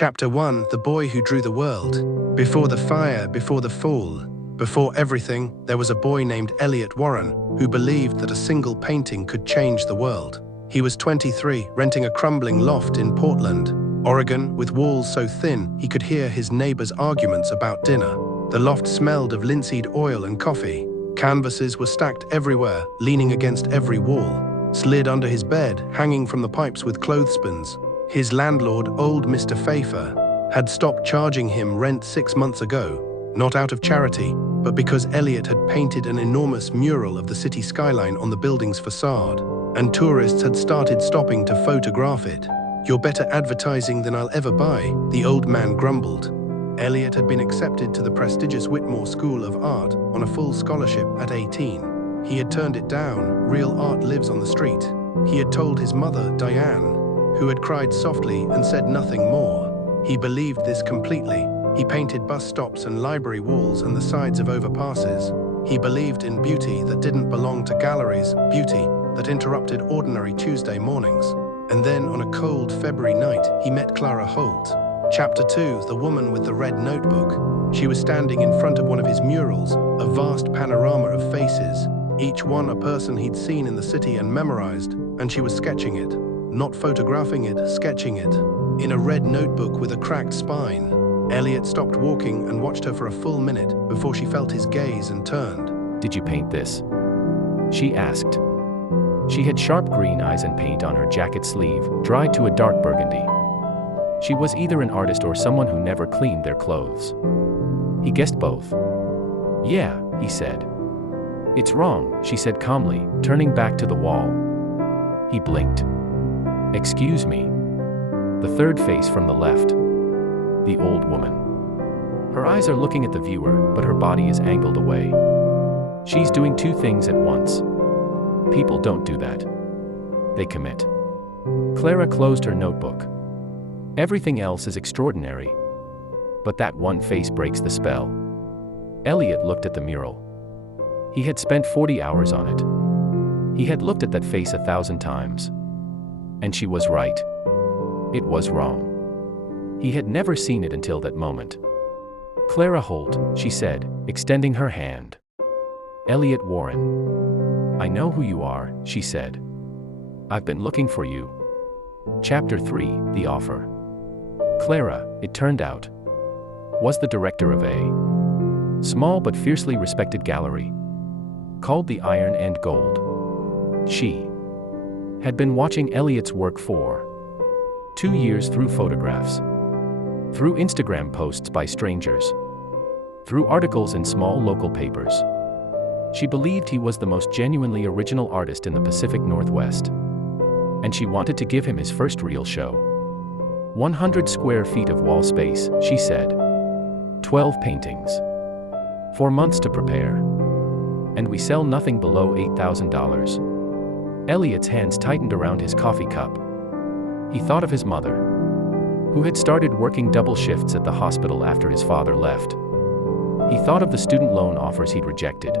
Chapter 1: The Boy Who Drew the World. Before the fire, before the fall, before everything, there was a boy named Elliot Warren who believed that a single painting could change the world. He was 23, renting a crumbling loft in Portland, Oregon, with walls so thin he could hear his neighbors' arguments about dinner. The loft smelled of linseed oil and coffee. Canvases were stacked everywhere, leaning against every wall. Slid under his bed, hanging from the pipes with clothespins. His landlord, old Mr. Pfeiffer, had stopped charging him rent 6 months ago, not out of charity, but because Elliot had painted an enormous mural of the city skyline on the building's facade, and tourists had started stopping to photograph it. "You're better advertising than I'll ever buy," the old man grumbled. Elliot had been accepted to the prestigious Whitmore School of Art on a full scholarship at 18. He had turned it down. Real art lives on the street. He had told his mother, Diane, who had cried softly and said nothing more. He believed this completely. He painted bus stops and library walls and the sides of overpasses. He believed in beauty that didn't belong to galleries, beauty that interrupted ordinary Tuesday mornings. And then on a cold February night, he met Clara Holt. Chapter 2: The Woman with the Red Notebook. She was standing in front of one of his murals, a vast panorama of faces, each one a person he'd seen in the city and memorized, and she was sketching it. Not photographing it, sketching it. In a red notebook with a cracked spine. Elliot stopped walking and watched her for a full minute before she felt his gaze and turned. "Did you paint this?" she asked. She had sharp green eyes and paint on her jacket sleeve, dried to a dark burgundy. She was either an artist or someone who never cleaned their clothes. He guessed both. "Yeah," he said. "It's wrong," she said calmly, turning back to the wall. He blinked. "Excuse me." The third face from the left. The old woman. Her eyes are looking at the viewer, but her body is angled away. She's doing two things at once. People don't do that. They commit. Clara closed her notebook. Everything else is extraordinary. But that one face breaks the spell. Elliot looked at the mural. He had spent 40 hours on it. He had looked at that face 1,000 times. And she was right. It was wrong. He had never seen it until that moment. "Clara Holt," she said, extending her hand. "Elliot Warren." "I know who you are," she said. "I've been looking for you." Chapter 3: The Offer. Clara, it turned out, was the director of a small but fiercely respected gallery called the Iron and Gold. She had been watching Elliot's work for 2 years through photographs, through Instagram posts by strangers, through articles in small local papers. She believed he was the most genuinely original artist in the Pacific Northwest. And she wanted to give him his first real show. 100 square feet of wall space, she said. 12 paintings. 4 months to prepare. And we sell nothing below $8,000. Elliot's hands tightened around his coffee cup. He thought of his mother, who had started working double shifts at the hospital after his father left. He thought of the student loan offers he'd rejected.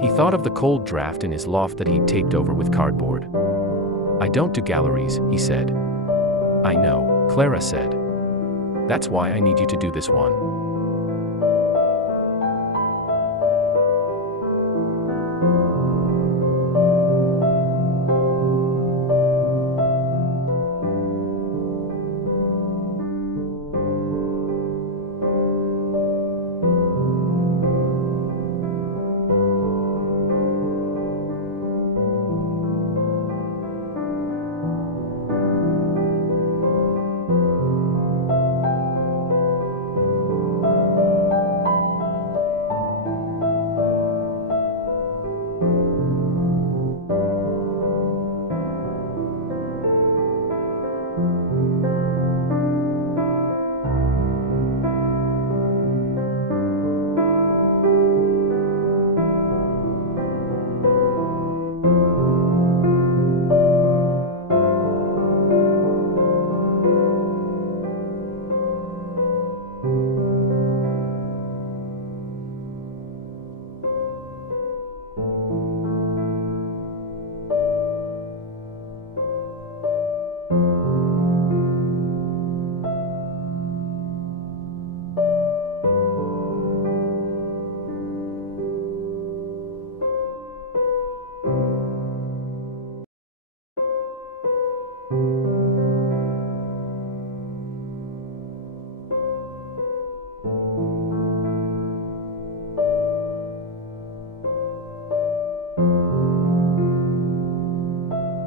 He thought of the cold draft in his loft that he'd taped over with cardboard. "I don't do galleries," he said. "I know," Clara said. "That's why I need you to do this one."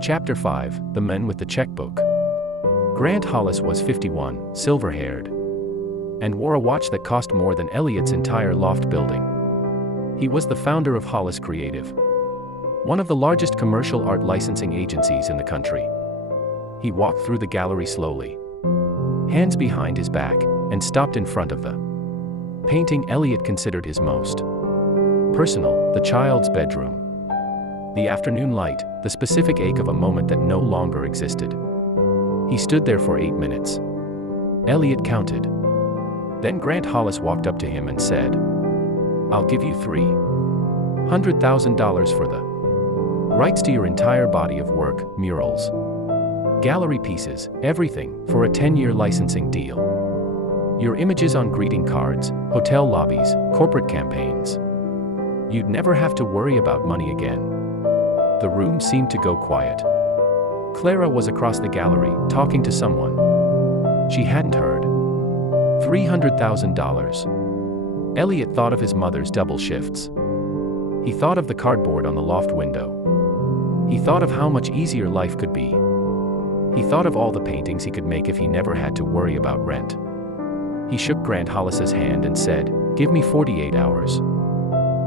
Chapter 5: The Men with the Checkbook. Grant Hollis was 51, silver-haired, and wore a watch that cost more than Elliot's entire loft building. He was the founder of Hollis Creative, one of the largest commercial art licensing agencies in the country. He walked through the gallery slowly, hands behind his back, and stopped in front of the painting Elliot considered his most personal, the child's bedroom. The afternoon light, the specific ache of a moment that no longer existed. He stood there for 8 minutes. Elliot counted. Then Grant Hollis walked up to him and said, "I'll give you $300,000 for the rights to your entire body of work, murals, gallery pieces, everything, for a 10-year licensing deal. Your images on greeting cards, hotel lobbies, corporate campaigns. You'd never have to worry about money again." The room seemed to go quiet. Clara was across the gallery, talking to someone she hadn't heard. $300,000. Elliot thought of his mother's double shifts. He thought of the cardboard on the loft window. He thought of how much easier life could be. He thought of all the paintings he could make if he never had to worry about rent. He shook Grant Hollis's hand and said, "Give me 48 hours."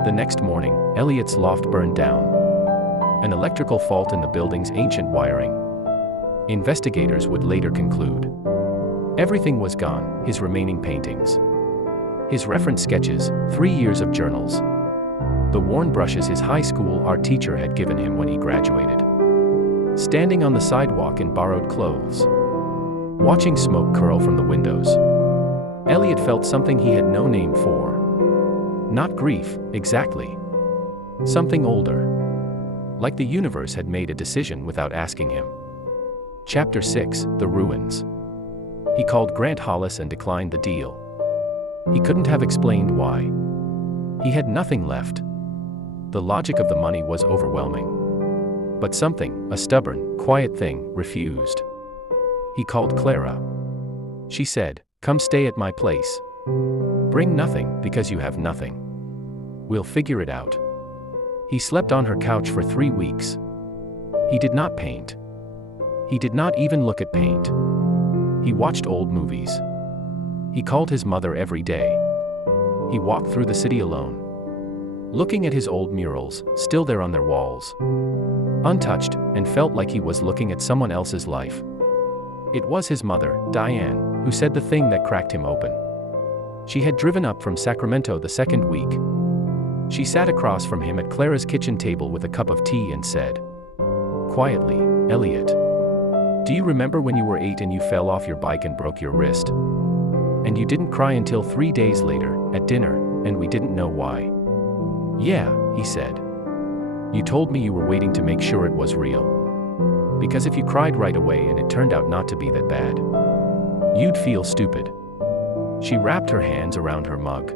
The next morning, Elliot's loft burned down. An electrical fault in the building's ancient wiring. Investigators would later conclude. Everything was gone, his remaining paintings, his reference sketches, 3 years of journals, the worn brushes his high school art teacher had given him when he graduated. Standing on the sidewalk in borrowed clothes, watching smoke curl from the windows, Elliot felt something he had no name for. Not grief, exactly. Something older. Like the universe had made a decision without asking him. Chapter 6: The Ruins. He called Grant Hollis and declined the deal. He couldn't have explained why. He had nothing left. The logic of the money was overwhelming. But something, a stubborn, quiet thing, refused. He called Clara. She said, "Come stay at my place. Bring nothing, because you have nothing. We'll figure it out." He slept on her couch for 3 weeks. He did not paint. He did not even look at paint. He watched old movies. He called his mother every day. He walked through the city alone, looking at his old murals, still there on their walls, untouched, and felt like he was looking at someone else's life. It was his mother, Diane, who said the thing that cracked him open. She had driven up from Sacramento the second week. She sat across from him at Clara's kitchen table with a cup of tea and said, quietly, "Elliot, do you remember when you were 8 and you fell off your bike and broke your wrist? And you didn't cry until 3 days later, at dinner, and we didn't know why." "Yeah," he said. "You told me you were waiting to make sure it was real. Because if you cried right away and it turned out not to be that bad, you'd feel stupid." She wrapped her hands around her mug.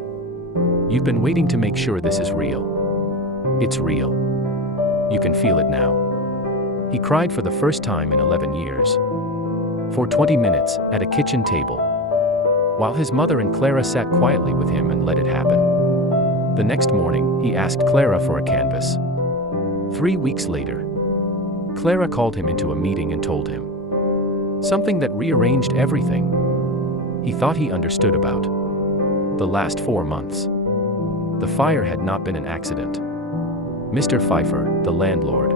"You've been waiting to make sure this is real. It's real. You can feel it now." He cried for the first time in 11 years. For 20 minutes, at a kitchen table, while his mother and Clara sat quietly with him and let it happen. The next morning, he asked Clara for a canvas. 3 weeks later, Clara called him into a meeting and told him something that rearranged everything he thought he understood about the last 4 months. The fire had not been an accident. Mr. Pfeiffer, the landlord,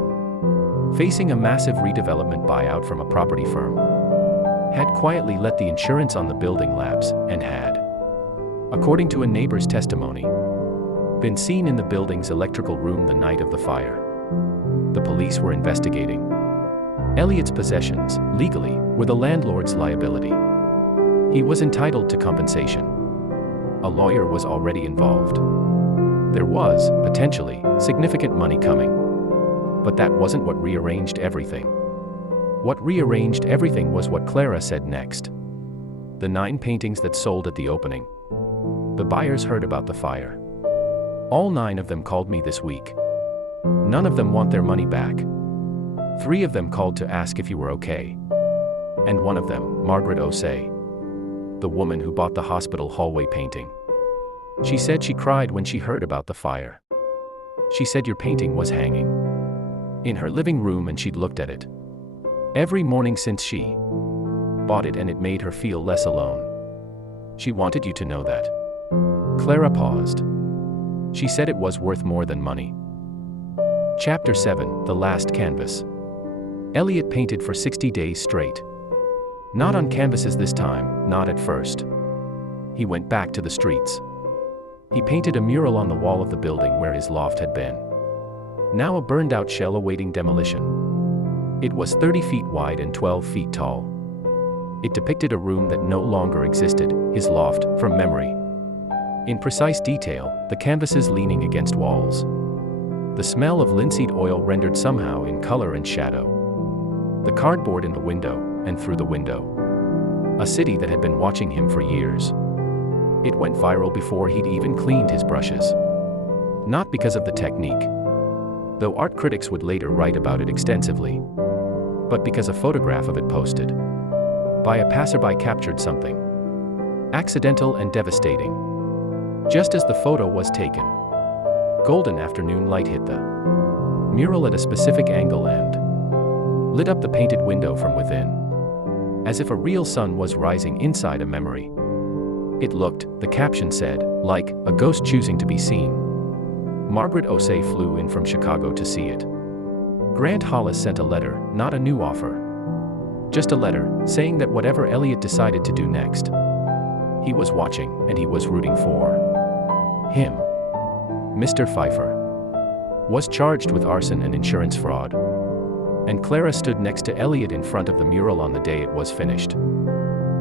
facing a massive redevelopment buyout from a property firm, had quietly let the insurance on the building lapse and had, according to a neighbor's testimony, been seen in the building's electrical room the night of the fire. The police were investigating. Elliot's possessions, legally, were the landlord's liability. He was entitled to compensation. A lawyer was already involved. There was, potentially, significant money coming. But that wasn't what rearranged everything. What rearranged everything was what Clara said next. The 9 paintings that sold at the opening. The buyers heard about the fire. All 9 of them called me this week. None of them want their money back. 3 of them called to ask if you were okay. And one of them, Margaret Osei, the woman who bought the hospital hallway painting. She said she cried when she heard about the fire. She said your painting was hanging in her living room, and she'd looked at it every morning since she bought it, and it made her feel less alone. She wanted you to know that. Clara paused. She said it was worth more than money. Chapter 7: The Last Canvas. Elliot painted for 60 days straight. Not on canvases this time, not at first. He went back to the streets. He painted a mural on the wall of the building where his loft had been. Now a burned-out shell awaiting demolition. It was 30 feet wide and 12 feet tall. It depicted a room that no longer existed, his loft, from memory. In precise detail, the canvases leaning against walls. The smell of linseed oil rendered somehow in color and shadow. The cardboard in the window, and through the window. A city that had been watching him for years. It went viral before he'd even cleaned his brushes. Not because of the technique, though art critics would later write about it extensively, but because a photograph of it posted by a passerby captured something accidental and devastating. Just as the photo was taken, golden afternoon light hit the mural at a specific angle and lit up the painted window from within, as if a real sun was rising inside a memory. It looked, the caption said, like a ghost choosing to be seen. Margaret Osei flew in from Chicago to see it. Grant Hollis sent a letter, not a new offer. Just a letter, saying that whatever Elliot decided to do next, he was watching, and he was rooting for him. Mr. Pfeiffer was charged with arson and insurance fraud. And Clara stood next to Elliot in front of the mural on the day it was finished,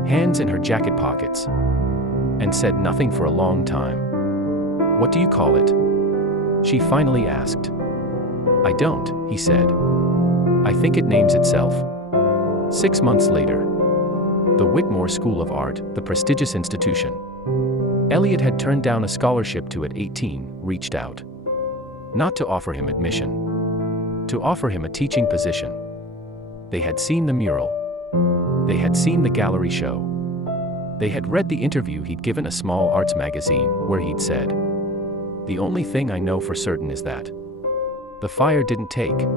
hands in her jacket pockets, and said nothing for a long time. "What do you call it?" she finally asked. "I don't," he said. "I think it names itself." 6 months later, the Whitmore School of Art, the prestigious institution Elliot had turned down a scholarship to at 18, reached out. Not to offer him admission, to offer him a teaching position. They had seen the mural. They had seen the gallery show. They had read the interview he'd given a small arts magazine, where he'd said, "The only thing I know for certain is that the fire didn't take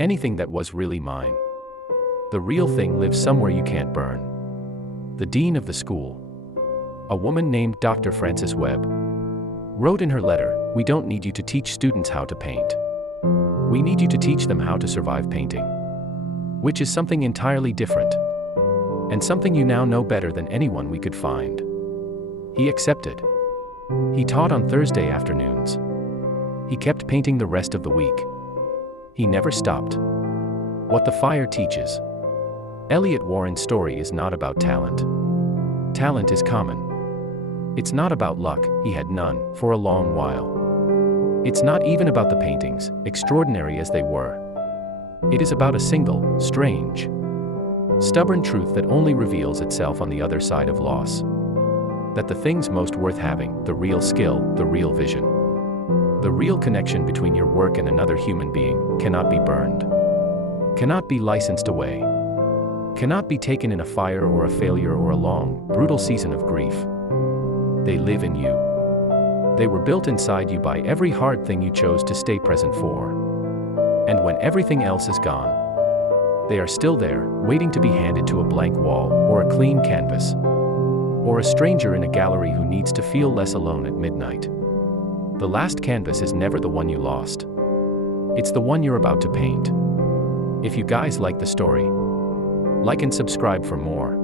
anything that was really mine. The real thing lives somewhere you can't burn." The dean of the school, a woman named Dr. Frances Webb, wrote in her letter, "We don't need you to teach students how to paint. We need you to teach them how to survive painting." Which is something entirely different. And something you now know better than anyone we could find. He accepted. He taught on Thursday afternoons. He kept painting the rest of the week. He never stopped. What the fire teaches. Elliot Warren's story is not about talent. Talent is common. It's not about luck, he had none, for a long while. It's not even about the paintings, extraordinary as they were. It is about a single, strange, stubborn truth that only reveals itself on the other side of loss. That the things most worth having, the real skill, the real vision, the real connection between your work and another human being, cannot be burned, cannot be licensed away, cannot be taken in a fire or a failure or a long, brutal season of grief. They live in you. They were built inside you by every hard thing you chose to stay present for. And when everything else is gone, they are still there, waiting to be handed to a blank wall, or a clean canvas, or a stranger in a gallery who needs to feel less alone at midnight. The last canvas is never the one you lost. It's the one you're about to paint. If you guys like the story, like and subscribe for more.